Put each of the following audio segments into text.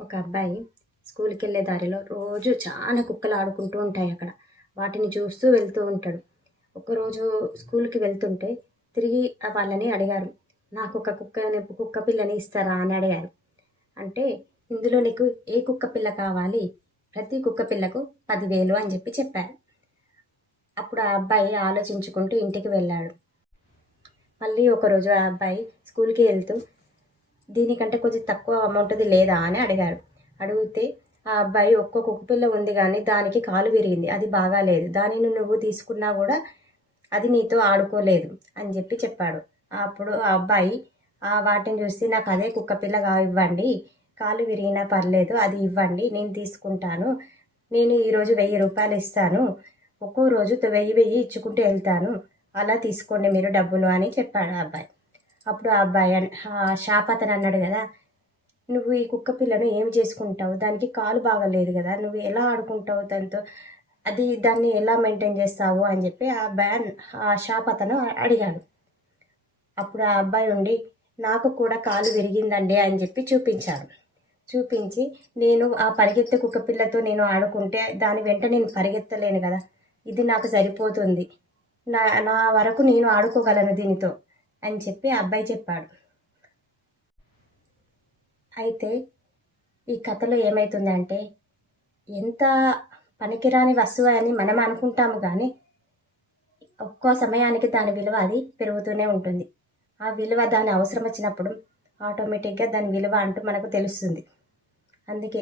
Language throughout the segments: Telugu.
ఒక అబ్బాయి స్కూల్కి వెళ్ళే దారిలో రోజు చాలా కుక్కలు ఆడుకుంటూ ఉంటాయి అక్కడ. వాటిని చూస్తూ వెళ్తూ ఉంటాడు. ఒకరోజు స్కూల్కి వెళ్తుంటే తిరిగి వాళ్ళని అడిగారు, నాకు ఒక కుక్క పిల్లని ఇస్తారా అని అడిగారు. అంటే ఇందులో నీకు ఏ కుక్క పిల్ల కావాలి, ప్రతి కుక్క పిల్లకు 10,000 అని చెప్పారు. అప్పుడు ఆ అబ్బాయి ఆలోచించుకుంటూ ఇంటికి వెళ్ళాడు. మళ్ళీ ఒకరోజు ఆ అబ్బాయి స్కూల్కి వెళ్తూ దీనికంటే కొంచెం తక్కువ అమౌంట్ది లేదా అని అడిగారు. అడిగితే ఆ అబ్బాయి ఒక్క కుక్కపిల్ల ఉంది కానీ దానికి కాలు విరిగింది, అది బాగాలేదు, దానిని నువ్వు తీసుకున్నా కూడా అది నీతో ఆడుకోలేదు అని చెప్పాడు. అప్పుడు ఆ అబ్బాయి వాటిని చూసి నాకు అదే కుక్కపిల్ల ఇవ్వండి, కాలు విరిగినా పర్లేదు, అది ఇవ్వండి, నేను తీసుకుంటాను, నేను ఈరోజు 1,000 రూపాయలు ఇస్తాను, ఒక్కో రోజు 1,000 ఇచ్చుకుంటూ వెళ్తాను, అలా తీసుకోండి మీరు డబ్బులు అని చెప్పాడు ఆ అబ్బాయి. అప్పుడు ఆ అబ్బాయి షాప్ అతను అన్నాడు కదా, నువ్వు ఈ కుక్క పిల్లను ఏం చేసుకుంటావు, దానికి కాలు బాగలేదు కదా, నువ్వు ఎలా ఆడుకుంటావు దాంతో, దాన్ని ఎలా మెయింటైన్ చేస్తావు అని చెప్పి ఆ షాప్ అతను అడిగాడు. అప్పుడు ఆ అబ్బాయి ఉండి నాకు కూడా కాలు విరిగిందండి అని చెప్పి చూపించి నేను ఆ పరిగెత్తే కుక్క పిల్లతో నేను ఆడుకుంటే దాని వెంట నేను పరిగెత్తలేను కదా, ఇది నాకు సరిపోతుంది, నా వరకు నేను ఆడుకోగలను దీనితో అని చెప్పి ఆ అబ్బాయి చెప్పాడు. అయితే ఈ కథలో ఏమవుతుందంటే, ఎంత పనికిరాని వస్తువు అని మనం అనుకుంటాము కానీ ఒక్కో సమయానికి దాని విలువ అది పెరుగుతూనే ఉంటుంది. ఆ విలువ దాని అవసరం వచ్చినప్పుడు ఆటోమేటిక్గా దాని విలువ అంటూ మనకు తెలుస్తుంది. అందుకే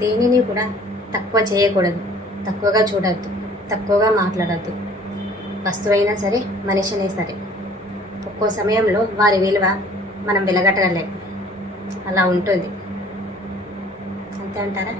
దేనిని కూడా తక్కువ చేయకూడదు, తక్కువగా చూడద్దు, తక్కువగా మాట్లాడద్దు. వస్తువైనా సరే, మనిషినే సరే, ఒక్కో సమయంలో వారి విలువ మనం వెలగట్టలేం, అలా ఉంటుంది. అంతే అంటారా?